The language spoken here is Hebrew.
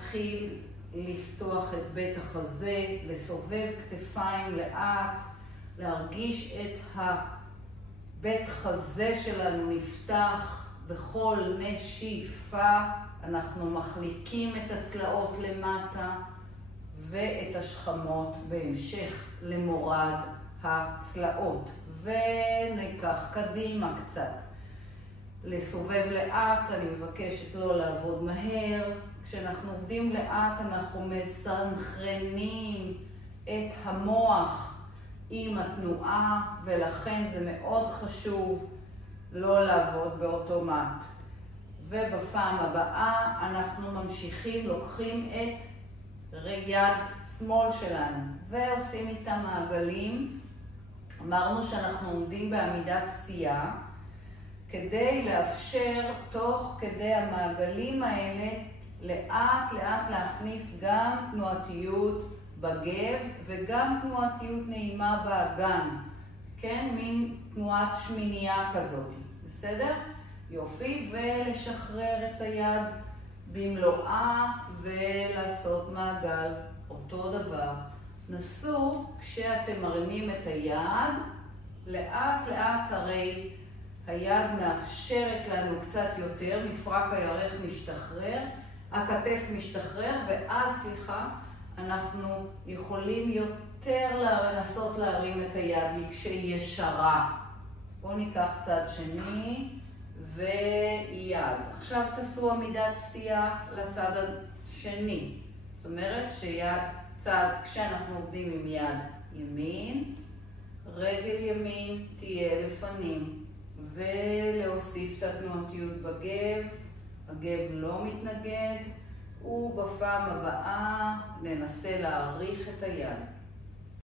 נתחיל לפתוח את בית החזה, לסובב כתפיים לאט, להרגיש את הבית חזה שלנו נפתח בכל נשיפה. אנחנו מחליקים את הצלעות למטה ואת השכמות בהמשך למורד הצלעות. וניקח קדימה קצת. לסובב לאט, אני מבקשת לא לעבוד מהר. כשאנחנו עובדים לאט אנחנו מסנכרנים את המוח עם התנועה, ולכן זה מאוד חשוב לא לעבוד באוטומט. ובפעם הבאה אנחנו ממשיכים, לוקחים את יד שמאל שלנו ועושים איתה מעגלים. אמרנו שאנחנו עומדים בעמידת פסיעה כדי לאפשר תוך כדי המעגלים האלה לאט לאט להכניס גם תנועתיות בגב וגם תנועתיות נעימה באגן, כן? מין תנועת שמינייה כזאת, בסדר? יופי, ולשחרר את היד במלואה ולעשות מעגל אותו דבר. נסו כשאתם מרימים את היד, לאט לאט הרי היד מאפשרת לנו קצת יותר, מפרק הירך משתחרר, הכתף משתחרר, ואז אנחנו יכולים יותר לנסות להרים את היד כשהיא ישרה. בואו ניקח צד שני ויד. עכשיו תעשו עמידת פסיעה לצד השני. זאת אומרת כשאנחנו עובדים עם יד ימין, רגל ימין תהיה לפנים, ולהוסיף את התנועתיות בגב. הגב לא מתנגד, ובפעם הבאה ננסה להעריך את היד.